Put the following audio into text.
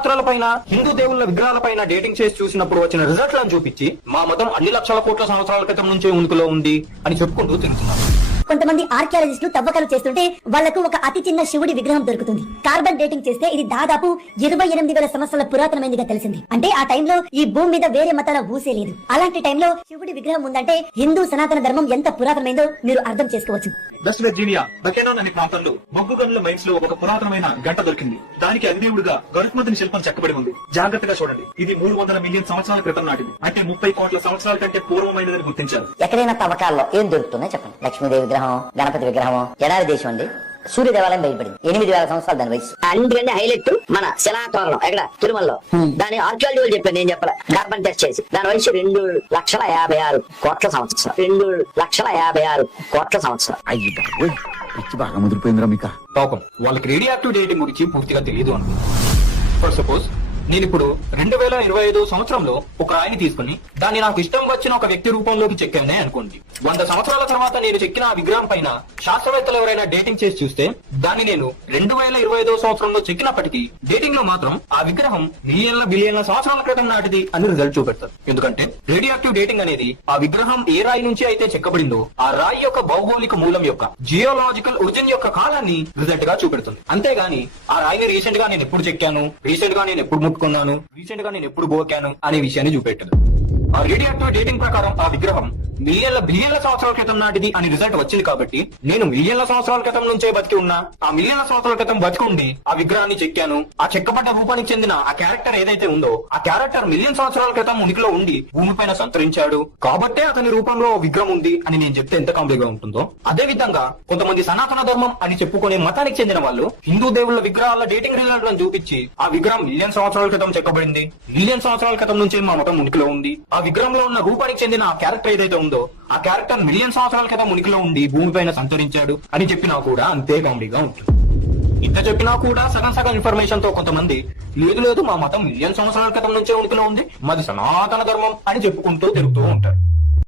నవరాత్రుల హిందూ దేవుళ్ళ విగ్రహాలపైన డేటింగ్ చేసి చూసినప్పుడు వచ్చిన రిజల్ట్లను చూపించి మా మతం అన్ని లక్షల కోట్ల సంవత్సరాల క్రితం నుంచే ఉనికిలో ఉంది అని చెప్పుకుంటూ తిరుగుతున్నారు. కొంతమంది ఆర్కియాలజిస్టులు తవ్వకాలు చేస్తుంటే వాళ్లకు ఒక అతి చిన్న శివుడి విగ్రహం దొరుకుతుంది. కార్బన్ డేటింగ్ చేస్తే ఇది దాదాపు 28,000 సంవత్సరాల పురాతనమైనదిగా తెలిసింది. అంటే ఆ టైంలో ఈ భూమి మీద వేరే మతాల ఊసే లేదు. అలాంటి టైంలో శివుడి విగ్రహం ఉందంటే హిందూ సనాతన ధర్మం ఎంత పురాతనమైందో మీరు అర్థం చేసుకోవచ్చు. వెస్ట్ వర్జీనియా బకెనాన్ అనే ప్రాంతంలో బొగ్గు గనుల మైన్స్ లో ఒక పురాతనమైన గంట దొరికింది. దానికి అధిదేవుడుగా గరుత్మంతుని శిల్పం చెక్కబడి ఉంది. జాగ్రత్తగా చూడండి, ఇది 300 మిలియన్ సంవత్సరాల క్రితం నాటిది. అంటే 30 కోట్ల సంవత్సరాల కంటే పూర్వమైనదని గుర్తించారు. ఎక్కడైనా తవ్వకాల్లో ఏం దొరుకుతున్నాయి చెప్పండి. లక్ష్మీదేవి విగ్రహం, గణపతి విగ్రహం, ఎడారి దేశం అండి సూర్య దేవాలయం బయటపడింది. 8,000 సంవత్సరాలు దాని వయసు. అన్నిటికంటే హైలైట్ మన శిలాతోరణం ఎక్కడ తిరుమలలో. దాని ఆర్కియాలజీ వాళ్ళు చెప్పాను, నేను చెప్పలే. కార్బన్ టెస్ట్ చేసి దాని వయసు 2,56 కోట్ల సంవత్సరం. 2,56 కోట్ల సంవత్సరం. అయ్యి బాబోయ్, పిచ్చి బాగా ముదిరిపోయిందిరా మీకు. పాపం వాళ్ళకి రేడియాక్టివ్ డేటింగ్ గురించి పూర్తిగా తెలియదు అనుకో. ఫర్ సపోజ్ నేను ఇప్పుడు 2025 సంవత్సరంలో ఒక రాయిని తీసుకుని దాన్ని నాకు ఇష్టం వచ్చిన ఒక వ్యక్తి రూపంలోకి చెక్కానే అనుకోండి. 100 సంవత్సరాల తర్వాత నేను చెక్కిన ఆ విగ్రహం పైన శాస్త్రవేత్తలు ఎవరైనా డేటింగ్ చేసి చూస్తే దాన్ని నేను 2025 సంవత్సరంలో చెక్కినప్పటికీ డేటింగ్ లో మాత్రం ఆ విగ్రహం బిలియన్ల సంవత్సరాల క్రితం నాటిది అని రిజల్ట్ చూపెడతారు. ఎందుకంటే రేడియాక్టివ్ డేటింగ్ అనేది ఆ విగ్రహం ఏ రాయి నుంచి అయితే చెక్కబడిందో ఆ రాయి యొక్క భౌగోళిక మూలం యొక్క జియోలాజికల్ ఒరిజిన్ యొక్క కాలాన్ని రిజల్ట్ గా చూపెడుతుంది. అంతేగాని ఆ రాయిని రీసెంట్ గా నేను ఎప్పుడు చెక్కాను, రీసెంట్ గా నేను ఎప్పుడు ముట్టుకున్నాను, రీసెంట్ గా నేను ఎప్పుడు గోకాను అనే విషయాన్ని చూపెట్టదు. ఆ రేడియాక్టివ్ డేటింగ్ ప్రకారం ఆ విగ్రహం బిలియన్ల సంవత్సరాల క్రితం నాటిది అని రిజల్ట్ వచ్చింది. కాబట్టి నేను మిలియన్ల సంవత్సరాల క్రితం నుంచే బతికి ఉన్నా, ఆ మిలియన్ల సంవత్సరాల క్రితం బతికి ఉండి ఆ విగ్రహాన్ని చెక్కాను. ఆ చెక్కబడ్డ రూపానికి చెందిన ఆ క్యారెక్టర్ ఏదైతే ఉందో ఆ క్యారెక్టర్ మిలియన్ సంవత్సరాల క్రితం ఉనికిలో ఉండి భూమిపైన సంతరించాడు కాబట్టే అతని రూపంలో విగ్రహం ఉంది అని నేను చెప్తే ఎంత కాంప్లీట్ గా ఉంటుందో, అదే విధంగా కొంతమంది సనాతన ధర్మం అని చెప్పుకునే మతానికి చెందిన వాళ్ళు హిందూ దేవుళ్ళ విగ్రహాల డేటింగ్ రిజల్ట్లను చూపించి ఆ విగ్రహం మిలియన్ సంవత్సరాల క్రితం చెక్కబడింది, మిలియన్ సంవత్సరాల క్రితం నుంచే మా మతం ఉనికిలో ఉంది, ఆ విగ్రహంలో ఉన్న రూపానికి చెందిన ఆ క్యారెక్టర్ ఏదైతే ఉందో ఆ క్యారెక్టర్ మిలియన్ సంవత్సరాల క్రితం ఉనికిలో ఉండి భూమిపైన సంతరించాడు అని చెప్పినా కూడా అంతే కామెడీగా ఉంటుంది. ఇంత చెప్పినా కూడా సగం ఇన్ఫర్మేషన్ తో కొంతమంది లేదు మా మతం మిలియన్ సంవత్సరాల క్రితం నుంచే ఉనికిలో ఉంది, మాది సనాతన ధర్మం అని చెప్పుకుంటూ తిరుగుతూ ఉంటారు.